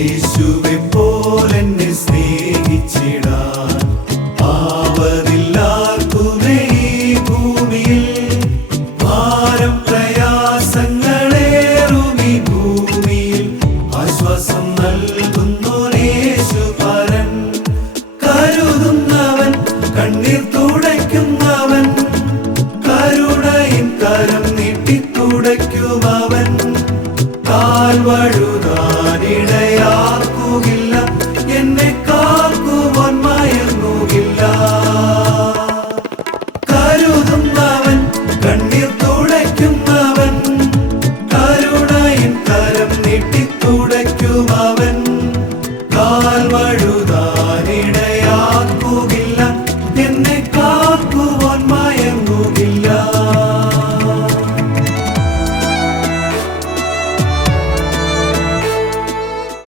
യേശുവെ പോലെന്നെ സ്നേഹിച്ചിടാൻ ആവതില്ലാർക്കുമേ ഈ ഭൂമിയിൽ. ഭാരം പ്രയാസങ്ങളേറുമീ ഭൂമിയിൽ ആശ്വാസം നൽകുന്നോരേശു പരൻ. കരുതുന്നവൻ, കണ്ണീർ തുടയ്ക്കുന്നവൻ, കരുണയിൻ കരം നീട്ടിത്തുടയ്ക്കുമവൻ. കാൽ വഴുതാനിടയാക്കുകില്ല, എന്നെ കാക്കുവാൻ മയങ്ങുകില്ല. കരുതുന്നവൻ, കണ്ണീർ തുടയ്ക്കുന്നവൻ, കരുണയിൻ കരം നീട്ടിത്തുടയ്ക്കുമവൻ. കാൽ വഴുതാനിടയാക്കുകില്ല.